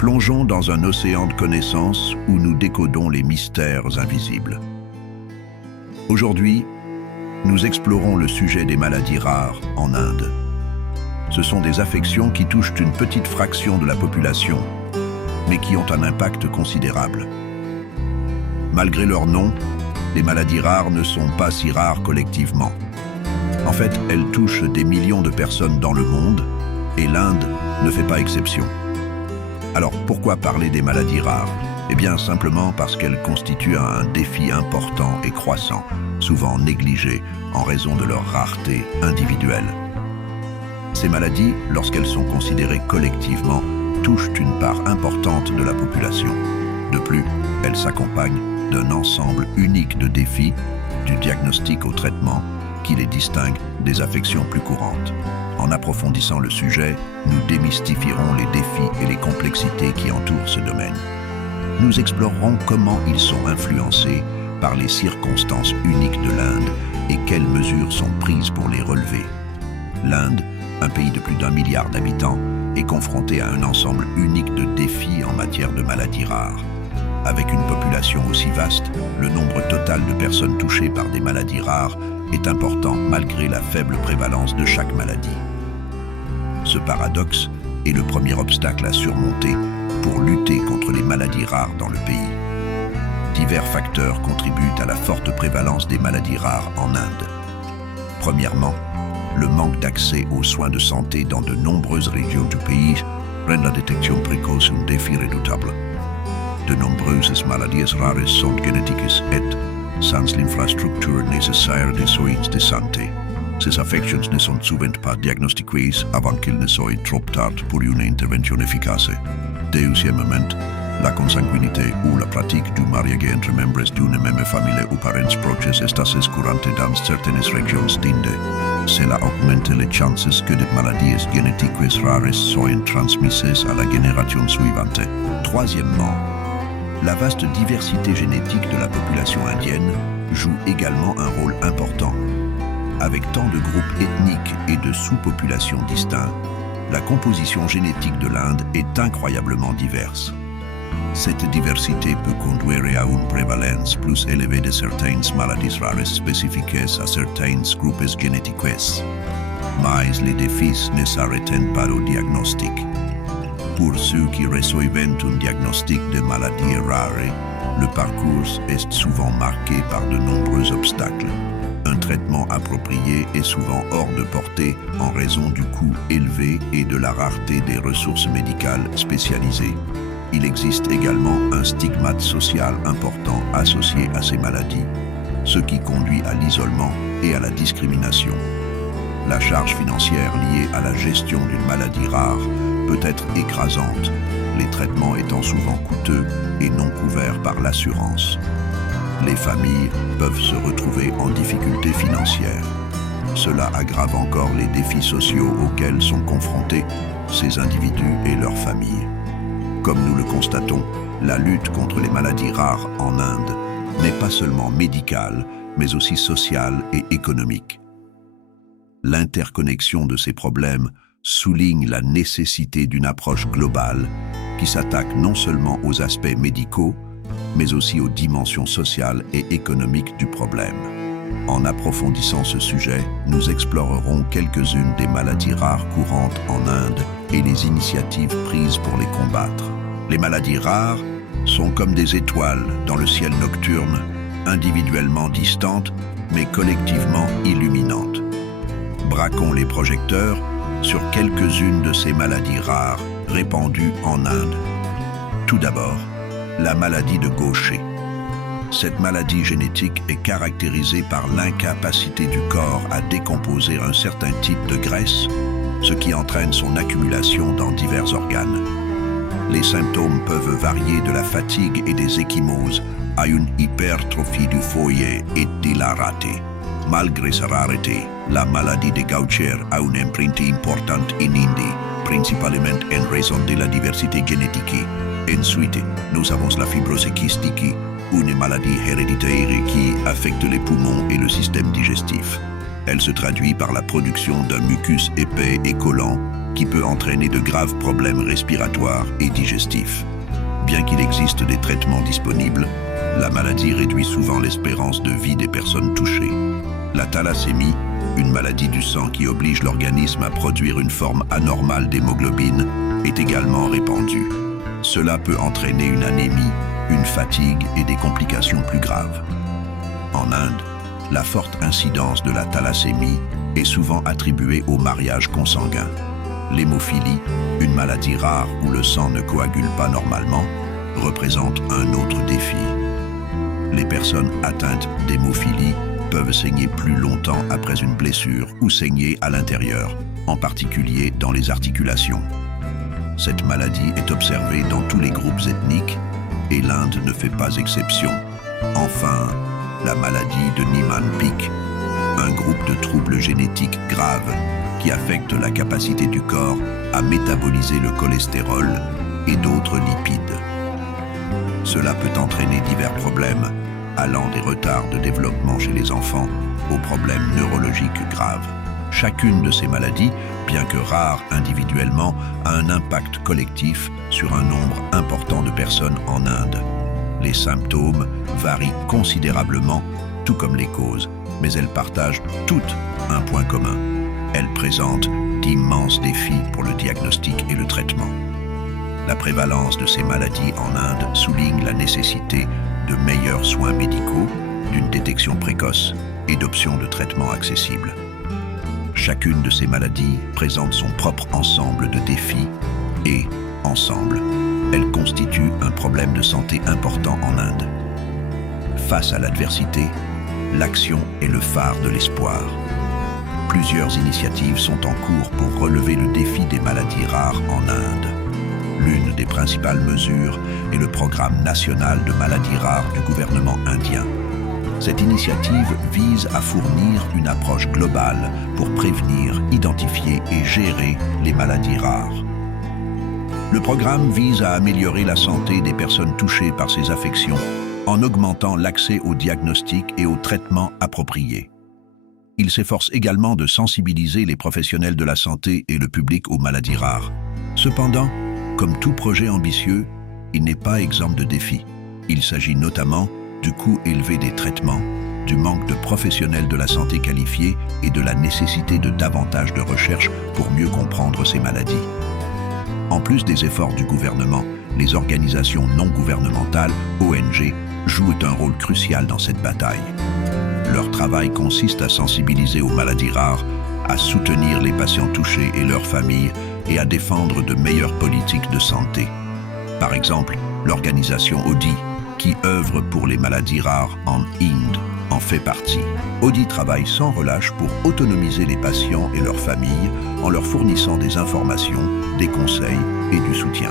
Plongeons dans un océan de connaissances où nous décodons les mystères invisibles. Aujourd'hui, nous explorons le sujet des maladies rares en Inde. Ce sont des affections qui touchent une petite fraction de la population, mais qui ont un impact considérable. Malgré leur nom, les maladies rares ne sont pas si rares collectivement. En fait, elles touchent des millions de personnes dans le monde, et l'Inde ne fait pas exception. Alors, pourquoi parler des maladies rares? Eh bien, simplement parce qu'elles constituent un défi important et croissant, souvent négligé en raison de leur rareté individuelle. Ces maladies, lorsqu'elles sont considérées collectivement, touchent une part importante de la population. De plus, elles s'accompagnent d'un ensemble unique de défis, du diagnostic au traitement, qui les distingue des affections plus courantes. En approfondissant le sujet, nous démystifierons les défis et les complexités qui entourent ce domaine. Nous explorerons comment ils sont influencés par les circonstances uniques de l'Inde et quelles mesures sont prises pour les relever. L'Inde, un pays de plus d'1 milliard d'habitants, est confronté à un ensemble unique de défis en matière de maladies rares. Avec une population aussi vaste, le nombre total de personnes touchées par des maladies rares est important malgré la faible prévalence de chaque maladie. Ce paradoxe est le premier obstacle à surmonter pour lutter contre les maladies rares dans le pays. Divers facteurs contribuent à la forte prévalence des maladies rares en Inde. Premièrement, le manque d'accès aux soins de santé dans de nombreuses régions du pays rend la détection précoce un défi redoutable. De nombreuses maladies rares sont génétiques et, sans l'infrastructure nécessaire des soins de santé, ces affections ne sont souvent pas diagnostiquées avant qu'il ne soit trop tard pour une intervention efficace. Deuxièmement, la consanguinité ou la pratique du mariage entre membres d'une même famille ou parents proches est assez courante dans certaines régions d'Inde. Cela augmente les chances que des maladies génétiques rares soient transmises à la génération suivante. Troisièmement, la vaste diversité génétique de la population indienne joue également un rôle important. Avec tant de groupes ethniques et de sous-populations distincts, la composition génétique de l'Inde est incroyablement diverse. Cette diversité peut conduire à une prévalence plus élevée de certaines maladies rares spécifiques à certains groupes génétiques. Mais les défis ne s'arrêtent pas au diagnostic. Pour ceux qui reçoivent un diagnostic de maladie rare, le parcours est souvent marqué par de nombreux obstacles. Un traitement approprié est souvent hors de portée en raison du coût élevé et de la rareté des ressources médicales spécialisées. Il existe également un stigmate social important associé à ces maladies, ce qui conduit à l'isolement et à la discrimination. La charge financière liée à la gestion d'une maladie rare peut être écrasante, les traitements étant souvent coûteux et non couverts par l'assurance. Les familles peuvent se retrouver en difficulté financière. Cela aggrave encore les défis sociaux auxquels sont confrontés ces individus et leurs familles. Comme nous le constatons, la lutte contre les maladies rares en Inde n'est pas seulement médicale, mais aussi sociale et économique. L'interconnexion de ces problèmes souligne la nécessité d'une approche globale qui s'attaque non seulement aux aspects médicaux, mais aussi aux dimensions sociales et économiques du problème. En approfondissant ce sujet, nous explorerons quelques-unes des maladies rares courantes en Inde et les initiatives prises pour les combattre. Les maladies rares sont comme des étoiles dans le ciel nocturne, individuellement distantes, mais collectivement illuminantes. Braquons les projecteurs sur quelques-unes de ces maladies rares répandues en Inde. Tout d'abord, la maladie de Gaucher. Cette maladie génétique est caractérisée par l'incapacité du corps à décomposer un certain type de graisse, ce qui entraîne son accumulation dans divers organes. Les symptômes peuvent varier de la fatigue et des ecchymoses à une hypertrophie du foyer et de la rareté. Malgré sa rareté, la maladie de Gaucher a une empreinte importante en Inde, principalement en raison de la diversité génétique. Ensuite, nous avons la fibrose kystique, une maladie héréditaire qui affecte les poumons et le système digestif. Elle se traduit par la production d'un mucus épais et collant, qui peut entraîner de graves problèmes respiratoires et digestifs. Bien qu'il existe des traitements disponibles, la maladie réduit souvent l'espérance de vie des personnes touchées. La thalassémie, une maladie du sang qui oblige l'organisme à produire une forme anormale d'hémoglobine, est également répandue. Cela peut entraîner une anémie, une fatigue et des complications plus graves. En Inde, la forte incidence de la thalassémie est souvent attribuée au mariage consanguin. L'hémophilie, une maladie rare où le sang ne coagule pas normalement, représente un autre défi. Les personnes atteintes d'hémophilie peuvent saigner plus longtemps après une blessure ou saigner à l'intérieur, en particulier dans les articulations. Cette maladie est observée dans tous les groupes ethniques et l'Inde ne fait pas exception. Enfin, la maladie de Niemann-Pick, un groupe de troubles génétiques graves qui affectent la capacité du corps à métaboliser le cholestérol et d'autres lipides. Cela peut entraîner divers problèmes, allant des retards de développement chez les enfants aux problèmes neurologiques graves. Chacune de ces maladies, bien que rares individuellement, a un impact collectif sur un nombre important de personnes en Inde. Les symptômes varient considérablement, tout comme les causes, mais elles partagent toutes un point commun. Elles présentent d'immenses défis pour le diagnostic et le traitement. La prévalence de ces maladies en Inde souligne la nécessité de meilleurs soins médicaux, d'une détection précoce et d'options de traitement accessibles. Chacune de ces maladies présente son propre ensemble de défis et, ensemble, elles constituent un problème de santé important en Inde. Face à l'adversité, l'action est le phare de l'espoir. Plusieurs initiatives sont en cours pour relever le défi des maladies rares en Inde. L'une des principales mesures est le Programme national de maladies rares du gouvernement indien. Cette initiative vise à fournir une approche globale pour prévenir, identifier et gérer les maladies rares. Le programme vise à améliorer la santé des personnes touchées par ces affections en augmentant l'accès aux diagnostics et aux traitements appropriés. Il s'efforce également de sensibiliser les professionnels de la santé et le public aux maladies rares. Cependant, comme tout projet ambitieux, il n'est pas exempt de défis. Il s'agit notamment du coût élevé des traitements, du manque de professionnels de la santé qualifiés et de la nécessité de davantage de recherche pour mieux comprendre ces maladies. En plus des efforts du gouvernement, les organisations non gouvernementales, ONG, jouent un rôle crucial dans cette bataille. Leur travail consiste à sensibiliser aux maladies rares, à soutenir les patients touchés et leurs familles et à défendre de meilleures politiques de santé. Par exemple, l'organisation ODI, qui œuvre pour les maladies rares en Inde, en fait partie. ODI travaille sans relâche pour autonomiser les patients et leurs familles en leur fournissant des informations, des conseils et du soutien.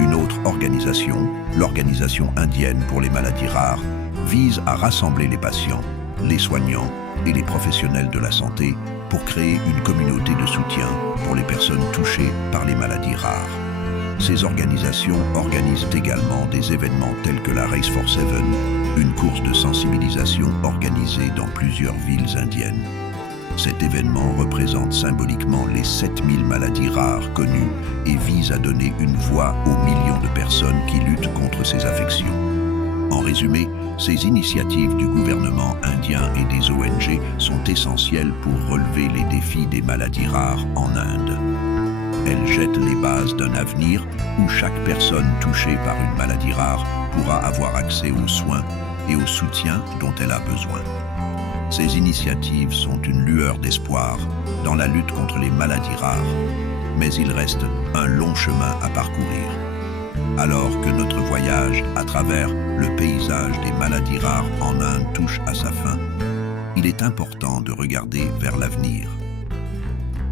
Une autre organisation, l'Organisation indienne pour les maladies rares, vise à rassembler les patients, les soignants et les professionnels de la santé pour créer une communauté de soutien pour les personnes touchées par les maladies rares. Ces organisations organisent également des événements tels que la Race for Seven, une course de sensibilisation organisée dans plusieurs villes indiennes. Cet événement représente symboliquement les 7000 maladies rares connues et vise à donner une voix aux millions de personnes qui luttent contre ces affections. En résumé, ces initiatives du gouvernement indien et des ONG sont essentielles pour relever les défis des maladies rares en Inde. Elles jettent les bases d'un avenir où chaque personne touchée par une maladie rare pourra avoir accès aux soins et au soutien dont elle a besoin. Ces initiatives sont une lueur d'espoir dans la lutte contre les maladies rares, mais il reste un long chemin à parcourir. Alors que notre voyage à travers le paysage des maladies rares en Inde touche à sa fin, il est important de regarder vers l'avenir.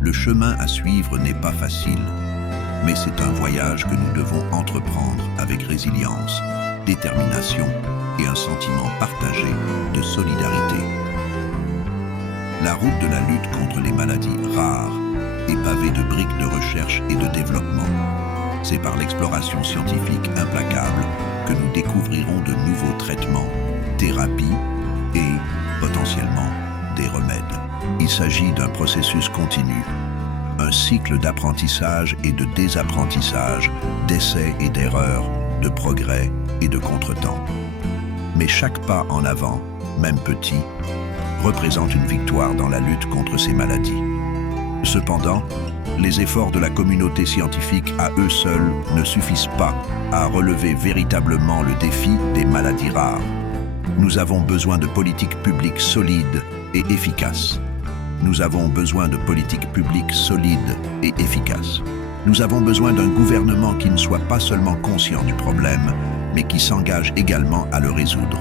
Le chemin à suivre n'est pas facile, mais c'est un voyage que nous devons entreprendre avec résilience, détermination et un sentiment partagé de solidarité. La route de la lutte contre les maladies rares est pavée de briques de recherche et de développement. C'est par l'exploration scientifique implacable que nous découvrirons de nouveaux traitements, thérapies et, potentiellement, des remèdes. Il s'agit d'un processus continu, un cycle d'apprentissage et de désapprentissage, d'essais et d'erreurs, de progrès et de contretemps. Mais chaque pas en avant, même petit, représente une victoire dans la lutte contre ces maladies. Cependant, les efforts de la communauté scientifique à eux seuls ne suffisent pas à relever véritablement le défi des maladies rares. Nous avons besoin de politiques publiques solides et efficaces. Nous avons besoin de politiques publiques solides et efficaces. Nous avons besoin d'un gouvernement qui ne soit pas seulement conscient du problème, mais qui s'engage également à le résoudre.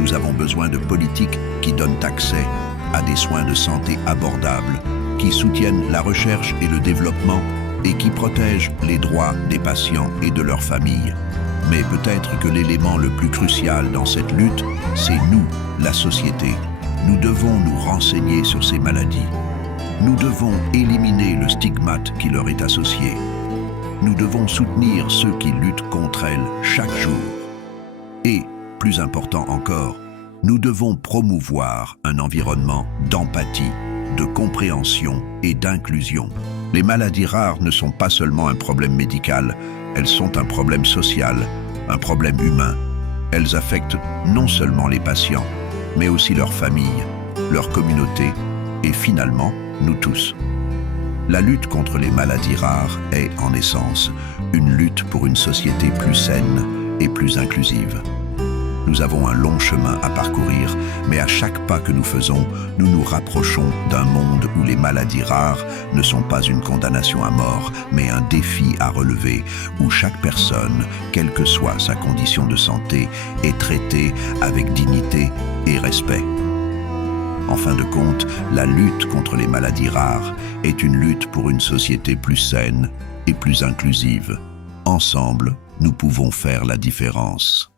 Nous avons besoin de politiques qui donnent accès à des soins de santé abordables, qui soutiennent la recherche et le développement et qui protègent les droits des patients et de leurs familles. Mais peut-être que l'élément le plus crucial dans cette lutte, c'est nous, la société. Nous devons nous renseigner sur ces maladies. Nous devons éliminer le stigmate qui leur est associé. Nous devons soutenir ceux qui luttent contre elles chaque jour. Et, plus important encore, nous devons promouvoir un environnement d'empathie, de compréhension et d'inclusion. Les maladies rares ne sont pas seulement un problème médical, elles sont un problème social, un problème humain. Elles affectent non seulement les patients, mais aussi leurs familles, leur communauté et finalement, nous tous. La lutte contre les maladies rares est, en essence, une lutte pour une société plus saine et plus inclusive. Nous avons un long chemin à parcourir, mais à chaque pas que nous faisons, nous nous rapprochons d'un monde où les maladies rares ne sont pas une condamnation à mort, mais un défi à relever, où chaque personne, quelle que soit sa condition de santé, est traitée avec dignité et respect. En fin de compte, la lutte contre les maladies rares est une lutte pour une société plus saine et plus inclusive. Ensemble, nous pouvons faire la différence.